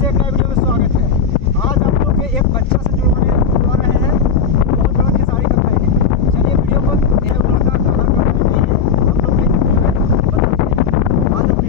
से एक नए वीडियो में स्वागत है। आज आप लोग के एक बच्चा से जुड़वा रहे हैं। बहुत बड़ा खेसारी का फाइल है। चलिए वीडियो को लड़का कहाँ कहाँ नहीं है हम लोग नहीं बताते हैं। आज अपनी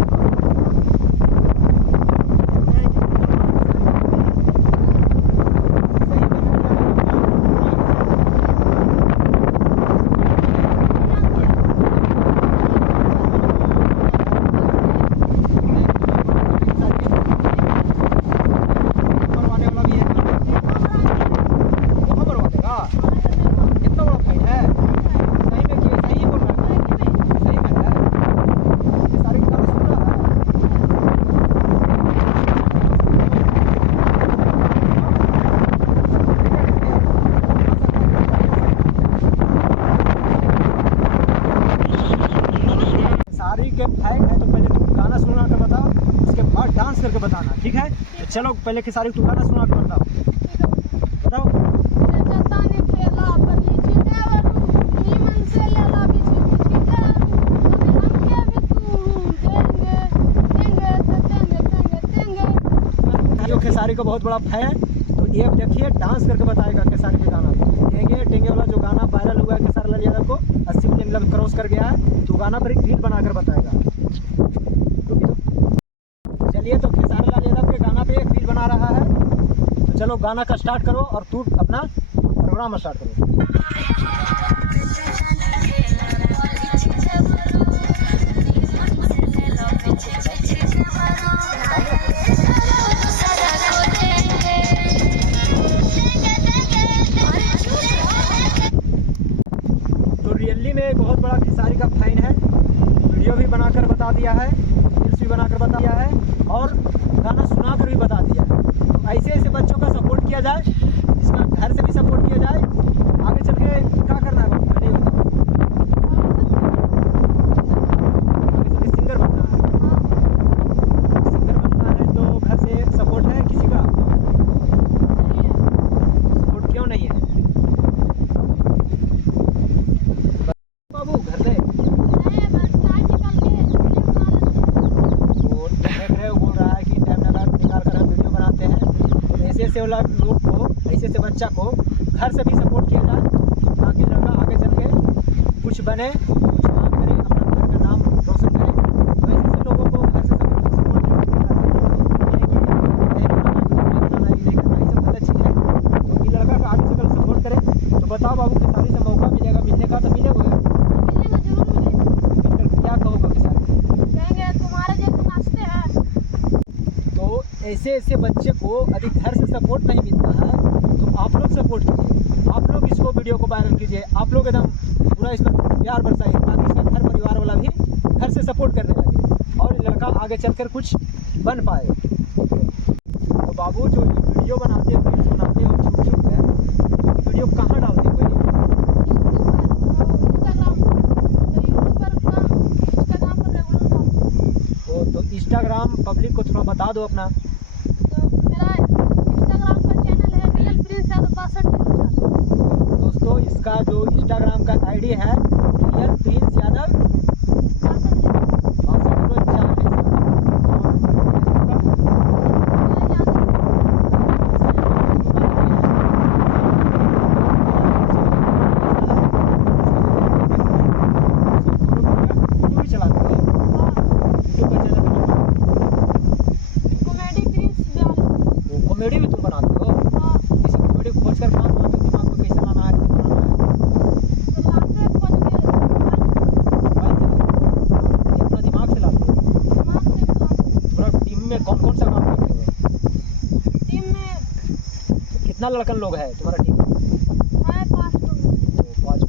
के फैन है तो पहले तुम गाना सुना कर बताओ, उसके बाद डांस करके बताना, ठीक है? तो चलो पहले खेसारी तू गाना सुना कर बताओ। जो खेसारी का बहुत बड़ा फैन, तो ये देखिए डांस करके बताएगा खेसारी के गाना। टेंगे टेंगे वाला जो गाना वायरल हुआ है खेसारी लाल यादव को 80 मिलियन क्रॉस कर गया है, तो गाना पर एक रील बनाकर बताएगा। चलिए तो खेसारी लाल यादव के गाना पे एक रील बना रहा है, तो चलो गाना का स्टार्ट करो और तू अपना प्रोग्राम स्टार्ट करो। रियली में बहुत बड़ा खेसारी का फैन है, वीडियो भी बनाकर बता दिया है, रील्स भी बनाकर बता दिया है और गाना सुनाकर भी बता दिया है। तो ऐसे ऐसे बच्चों का सपोर्ट किया जाए, इसका घर से भी सपोर्ट किया जाए। आगे चल के क्या करना है बाबू, नहीं बताओ। आगे चल के सिंगर बनना है। सिंगर बनना है तो घर से सपोर्ट है किसी का? सपोर्ट क्यों नहीं है बाबू? घर से बोल रहा है कि टाइम निकाल कर हम वीडियो बनाते हैं। तो ऐसे वाला लोग को, ऐसे बच्चा को घर से भी सपोर्ट किया जाए, ताकि लड़का आगे चल के कुछ बने, कुछ काम करे, अपना घर का नाम रोशन करे। तो ऐसे लोगों को घर से सपोर्ट गलत चीज़ है। तो ये लड़का का आगे चल सपोर्ट करे। तो बताओ बाबू, खेसारी से मौका मिलेगा, मिलने का तो मिलेगा, क्या कहोगे खेसारी? ऐसे ऐसे बच्चे को यदि घर से सपोर्ट नहीं मिलता है तो आप लोग सपोर्ट कीजिए, आप लोग इसको वीडियो को वायरल कीजिए, आप लोग एकदम पूरा इसमें प्यार बरसाइए, ताकि इसका घर परिवार वाला भी घर से सपोर्ट करने लगे और लड़का आगे चलकर कुछ बन पाए। तो बाबू जो वीडियो बनाते हो, रील्स बनाते हो, यूट्यूब पे वीडियो कहाँ डालते हो? तो इंस्टाग्राम पब्लिक को थोड़ा बता दो अपना। तो मेरा इंस्टाग्राम का चैनल है रियल प्रिंस यादव 62। दोस्तों इसका जो इंस्टाग्राम का आईडी है रियल प्रिंस यादव 62। कॉमेडी भी तुम बनाते हो? इसी कॉमेडी खोज कर कहाँ से दिमाग को कैसे लाना है, कैसे बनाना है? अपना दिमाग से लाते हो? तुम्हारा टीम में कौन कौन सा काम करते हो? टीम में कितना लड़कन लोग है तुम्हारा टीम में? 5 लोग। 5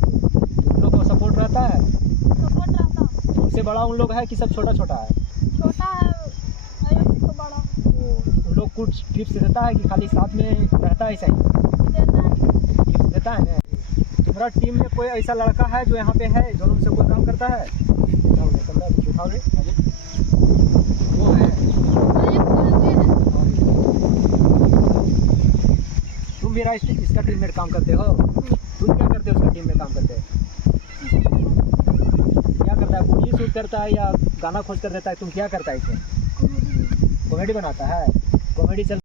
तुम लोग को सपोर्ट रहता है? सपोर्ट रहता। तुमसे बड़ा उन लोग है कि सब छोटा छोटा है? छोटा है तो बड़ा। उन लोग कुछ टिप्स देता है कि खाली साथ में रहता है? सही टिप्स देता है ना? तुम्हारा टीम में कोई ऐसा लड़का है जो यहाँ पे है, दोनों से कोई काम करता है? वो है। तुम मेरा इसका टीम में काम करते हो? तुम क्या करते हो उसका टीम में काम करते हो? क्या करता है? वीडियो शूट करता है या गाना खोज कर देता है? तुम क्या करता है इसमें? कॉमेडी बनाता है? कॉमेडी कॉमेडी चल